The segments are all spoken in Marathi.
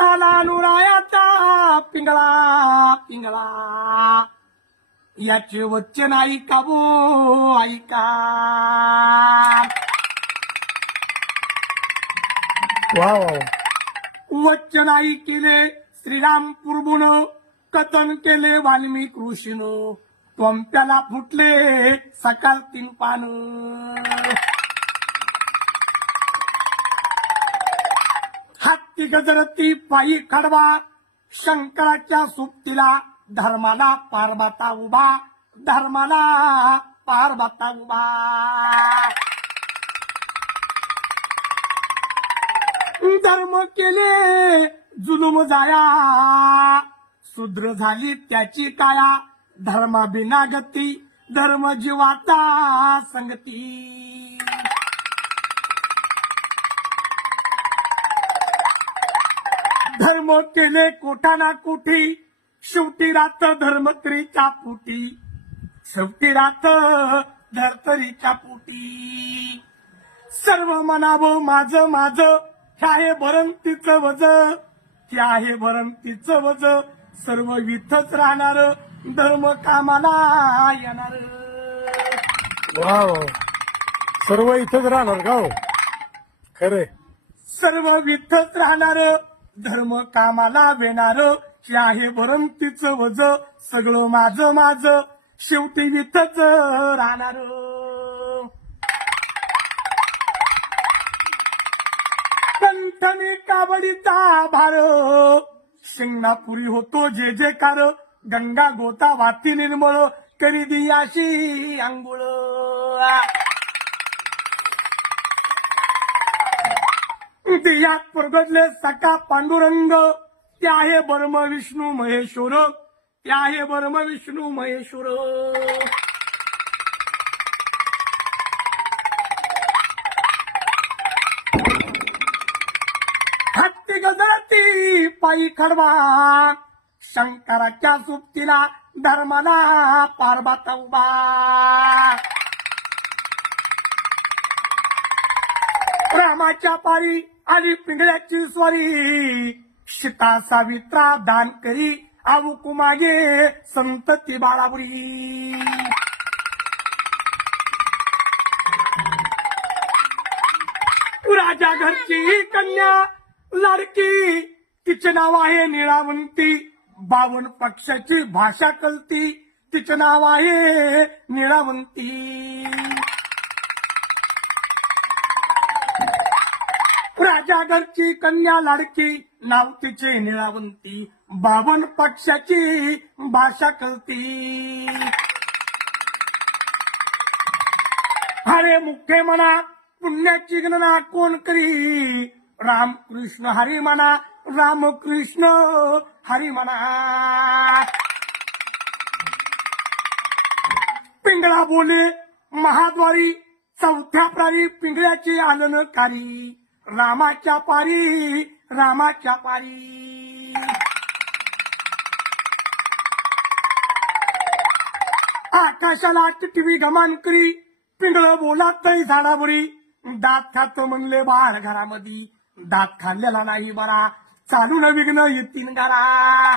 आला अनुरायाचा पिंगळा पिंगळा. याचे वचन ऐका बो ऐका. वा वचन ऐकिले श्रीराम पूर्वुन कथन केले वाल्मिक ऋषीनं. त्वंप्याला फुटले सकाळ तीन पान ती गजरती पायी खडवा शंकराच्या सुप्तीला धर्माला पारबाता उभा. धर्माला पारबाता उभा. धर्म केले जुलुम जाया. शूद्र झाली त्याची काया. धर्माभिना गती धर्म जीवाचा संगती. धर्म केले कोठाना कोठी. शेवटी रात धर्मत्रीच्या पोटी. शेवटी रात धर्तरीच्या पोटी. सर्व म्हणावं माझ माझ. हे आहे भरंतीचं वज. हे आहे भरंतीचं वज. सर्व विथच राहणार. धर्म कामाला येणार. वा सर्व इथंच राहणार का हो? खरे सर्व विथच राहणार. धर्म कामाला वेणार. हे आहे भरंतीचं वज. सगळं माझं माझं. शेवटी विथच राहणार. कंठनी काबडीचा भार. शिंगणापुरी होतो जे जे कार. गंगा गोता वाती निर्मळ. करी दियाशी आंघोळ. या प्रगटले सका पांडुरंग ते आहे ब्रह्म विष्णू महेश्वर. ते आहे ब्रह्म विष्णू महेश्वर. हत्ती गजरती पायी खडवा शंकराच्या सुप्तीला धर्माला पारबाता उभा. कामाच्या पारी आणि पिंगळ्याची स्वारी. शिता सावित्रा दान करी आवुकू मागे संतती बाळाबुरी. राजा घरची कन्या लाडकी तिचे नाव आहे निळावंती. बावन पक्षाची भाषा कलती तिचे नाव आहे निळावंती. राजा घरची कन्या लाडकी नाव तिचे निळावंती बावन पक्षाची भाषा कळती. अरे मुख्य म्हणा पुण्याची गणना कोण करी? रामकृष्ण हरी म्हणा रामकृष्ण हरी म्हणा पिंगळा बोले महाद्वारी चौथ्या प्राणी पिंगळ्याची आलनकारी रामाच्या पारी रामाच्या पारी. आकाशाला टिटवी गमान करी पिंगळ बोलातही झाडावरी दात खातो म्हणले बाहेर घरामध्ये दात खाल्लेला नाही बरा चालू न विघ्न येतील घरा.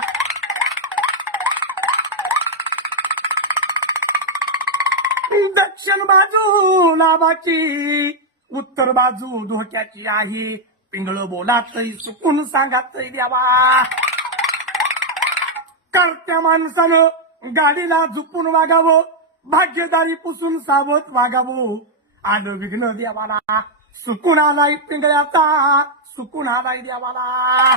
दक्षिण बाजू लाभाची. उत्तर बाजू धोक्याची आहे. पिंगळ बोलात सुकून तरी द्यावा. करत्या माणसानं गाडीला झुपून वागावं भाग्यदारी पुसून सावध वागावं. आलं विघ्न देवाला सुकून आलाय पिंगळ्याचा सुकून आलाय देवाला.